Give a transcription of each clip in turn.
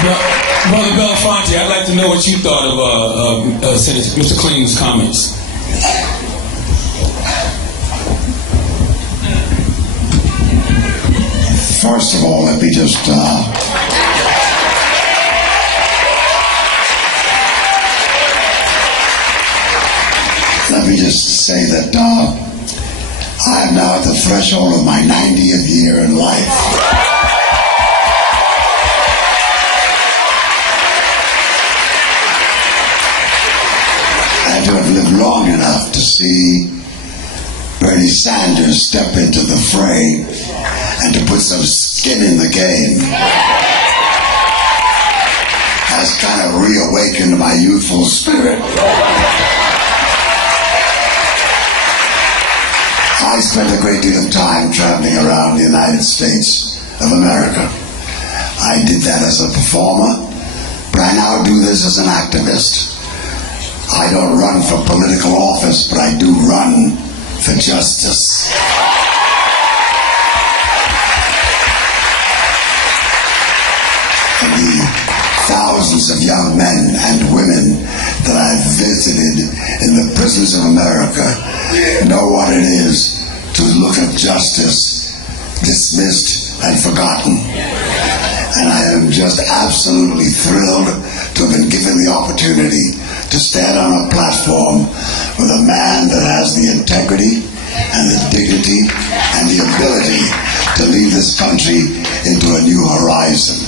Brother Belafonte, I'd like to know what you thought of Senator Mr. Kling's comments. First of all, let me just say that I am now at the threshold of my 90th year in life. And to have lived long enough to see Bernie Sanders step into the fray and to put some skin in the game has kind of reawakened my youthful spirit. I spent a great deal of time traveling around the United States of America. I did that as a performer, but I now do this as an activist. I don't run for political office, but I do run for justice. And the thousands of young men and women that I've visited in the prisons of America know what it is to look at justice dismissed and forgotten. And I am just absolutely thrilled to have been given the opportunity to stand on a platform with a man that has the integrity and the dignity and the ability to lead this country into a new horizon.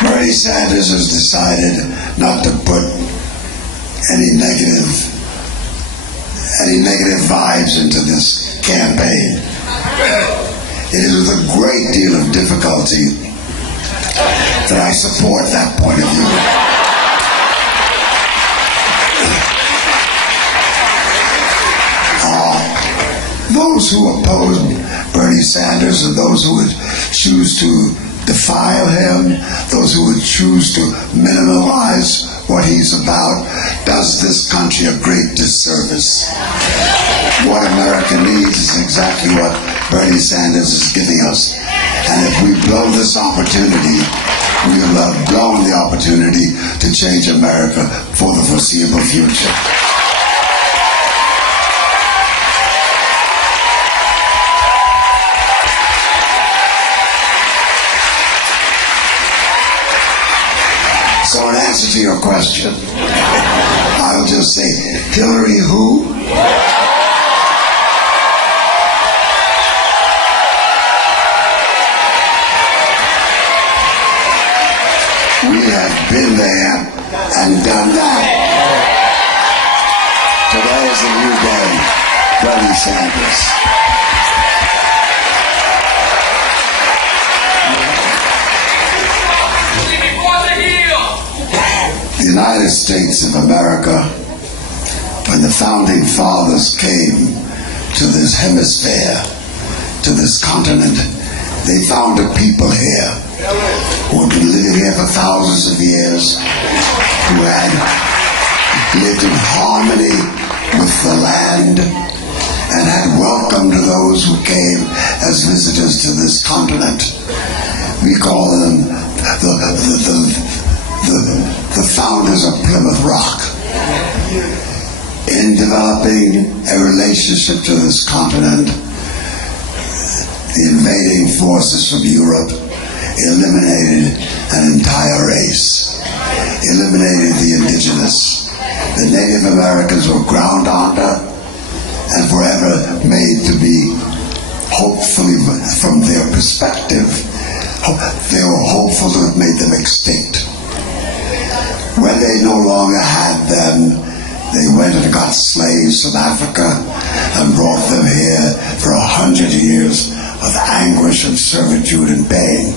Bernie Sanders has decided not to put any negative vibes into this campaign. It is with a great deal of difficulty that I support that point of view. Those who oppose Bernie Sanders and those who would choose to defile him, those who would choose to minimize what he's about, does this country a great disservice. What America needs is exactly what Bernie Sanders is giving us. And if we blow this opportunity, we will have blown the opportunity to change America for the foreseeable future. So in answer to your question, I'll just say, Hillary who? We have been there and done that. Today is a new day. Bernie Sanders. The United States of America, when the founding fathers came to this hemisphere, to this continent, they found a people here who had been living here for thousands of years, who had lived in harmony with the land and had welcomed those who came as visitors to this continent. We call them the founders of Plymouth Rock. In developing a relationship to this continent, the invading forces from Europe eliminated an entire race, eliminated the indigenous. The Native Americans were ground under and forever made to be, hopefully from their perspective, they were hopeful to have made them extinct. When they no longer had them, they went and got slaves from Africa and brought them here for 100 years of anguish and servitude and pain.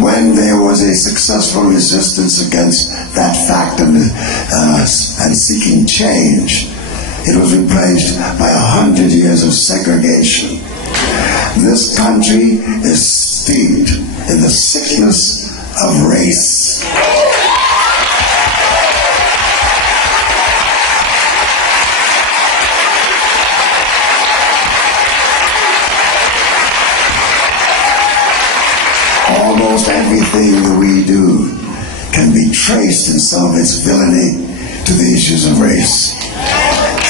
When there was a successful resistance against that fact and seeking change, it was replaced by 100 years of segregation. This country is steeped in the sickness of race. be traced in some of its villainy to the issues of race.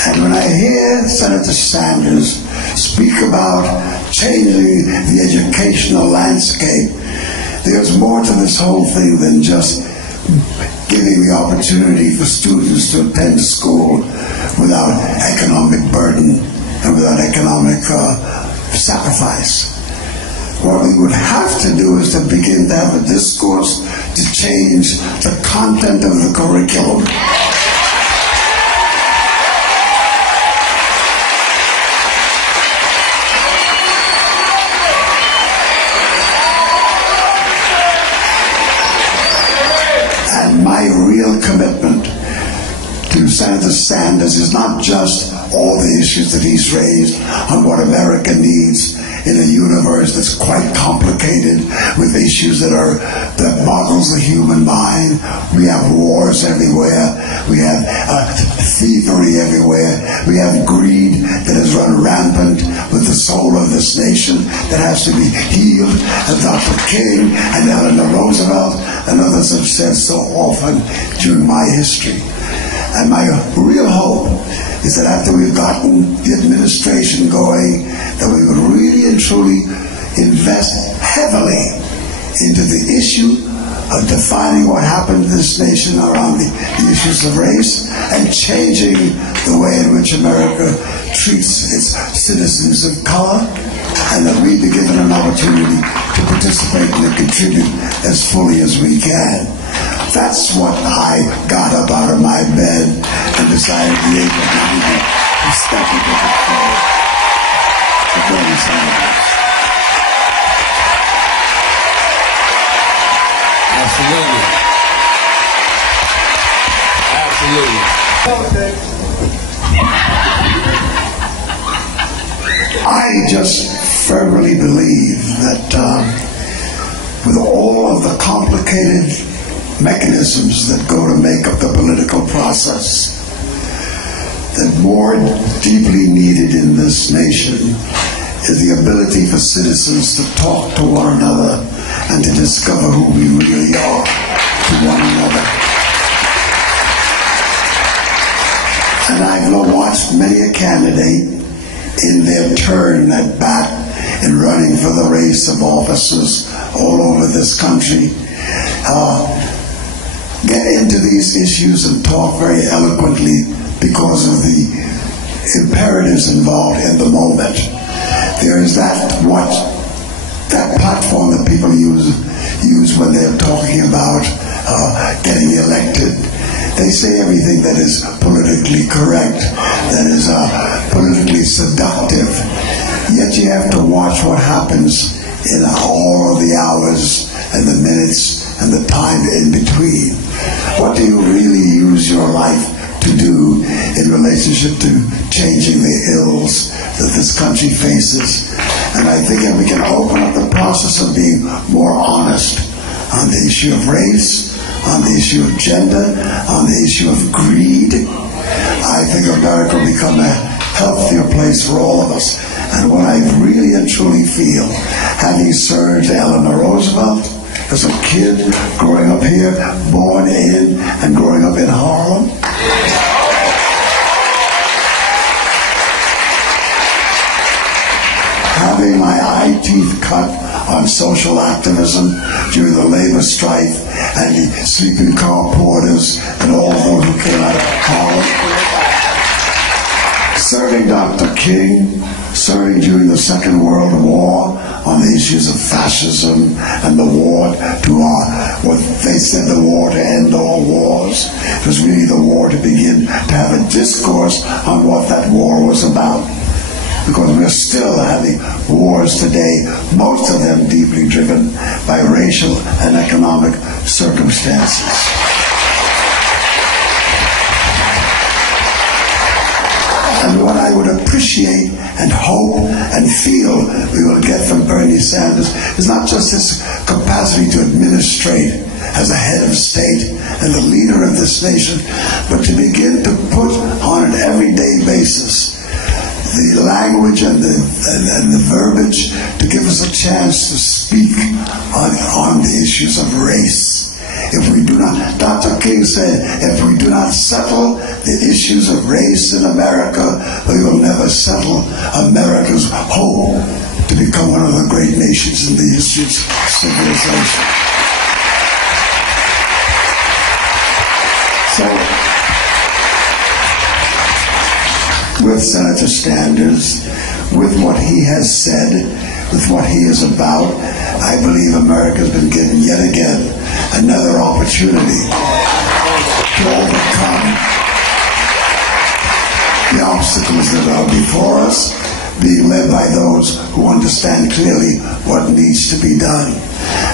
And when I hear Senator Sanders speak about changing the educational landscape, there's more to this whole thing than just giving the opportunity for students to attend school without economic burden and without economic sacrifice. What we would have to do is to begin to have a discourse to change the content of the curriculum. And my real commitment to Senator Sanders is not just all the issues that he's raised on what America needs in a universe that's quite complicated with issues that boggles the human mind. We have wars everywhere. We have thievery everywhere. We have greed that has run rampant with the soul of this nation that has to be healed. As Dr. King and Eleanor Roosevelt and others have said so often during my history. And my real hope is that after we've gotten the administration going, that we would really and truly invest heavily into the issue of defining what happened to this nation around the issues of race and changing the way in which America treats its citizens of color, and that we be given an opportunity to participate and contribute as fully as we can. That's what I got up out of my bed and decided at the age of 90 to step into the field for Bernie Sanders. Absolutely. Absolutely. I just firmly believe that with all of the complicated mechanisms that go to make up the political process, that more deeply needed in this nation is the ability for citizens to talk to one another and to discover who we really are to one another. And I've watched many a candidate in their turn at bat in running for the race of offices all over this country get into these issues and talk very eloquently because of the imperatives involved in the moment. There is that platform that people use when they're talking about getting elected. They say everything that is politically correct, that is politically seductive. Yet you have to watch what happens in all of the hours and the minutes and the time in between. What do you really use your life to do in relationship to changing the ills that this country faces? And I think if we can open up the process of being more honest on the issue of race, on the issue of gender, on the issue of greed, I think America will become a healthier place for all of us. And what I really and truly feel, having served Eleanor Roosevelt as a kid, growing up here, born in and growing up in Harlem, having my eye teeth cut on social activism during the labor strife and the sleeping car porters and all those who came out of Harlem, serving Dr. King, serving during the Second World War on the issues of fascism and the war to what they said the war to end all wars. It was really the war to begin to have a discourse on what that war was about. Because we're still having wars today, most of them deeply driven by racial and economic circumstances. And what I would appreciate and hope and feel we will get from Bernie Sanders is not just his capacity to administrate as a head of state and the leader of this nation, but to begin to put on an everyday basis the language and the verbiage to give us a chance to speak on the issues of race If we do not, Dr. King said, if we do not settle the issues of race in America, we will never settle America's hope to become one of the great nations in the history of civilization. So, with Senator Sanders, with what he has said, with what he is about, I believe America has been given yet again another opportunity to overcome the obstacles that are before us, being led by those who understand clearly what needs to be done.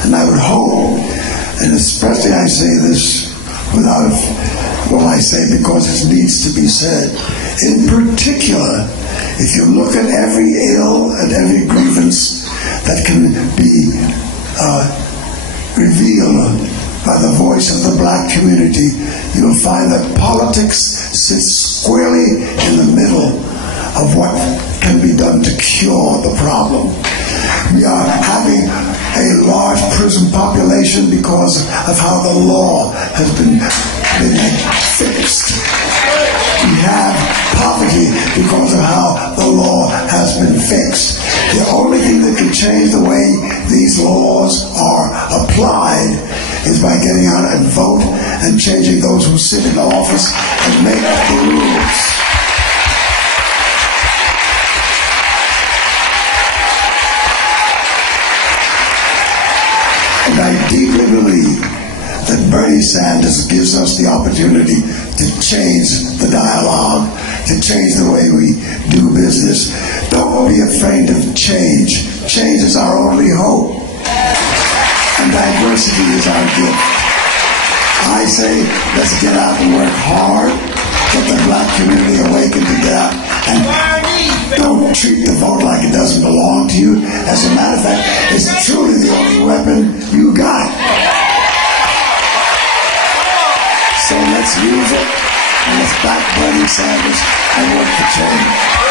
And I would hope, and especially I say this without, well, I say because it needs to be said, in particular, if you look at every ill and every grievance that can be revealed by the voice of the black community, you'll find that politics sits squarely in the middle of what can be done to cure the problem. We are having a large prison population because of how the law has been fixed. We have poverty because of how the law has been fixed. The only thing that can change the way these laws are applied is by getting out and vote and changing those who sit in office and make the rules. And I deeply believe that Bernie Sanders gives us the opportunity to change the dialogue, to change the way we do business. Don't be afraid of change. Change is our only hope. And diversity is our gift. I say, let's get out and work hard, get the black community awakened to get out, and don't treat the vote like it doesn't belong to you. As a matter of fact, it's truly the only weapon you got. So let's use it, and let's back Bernie Sanders and work for change.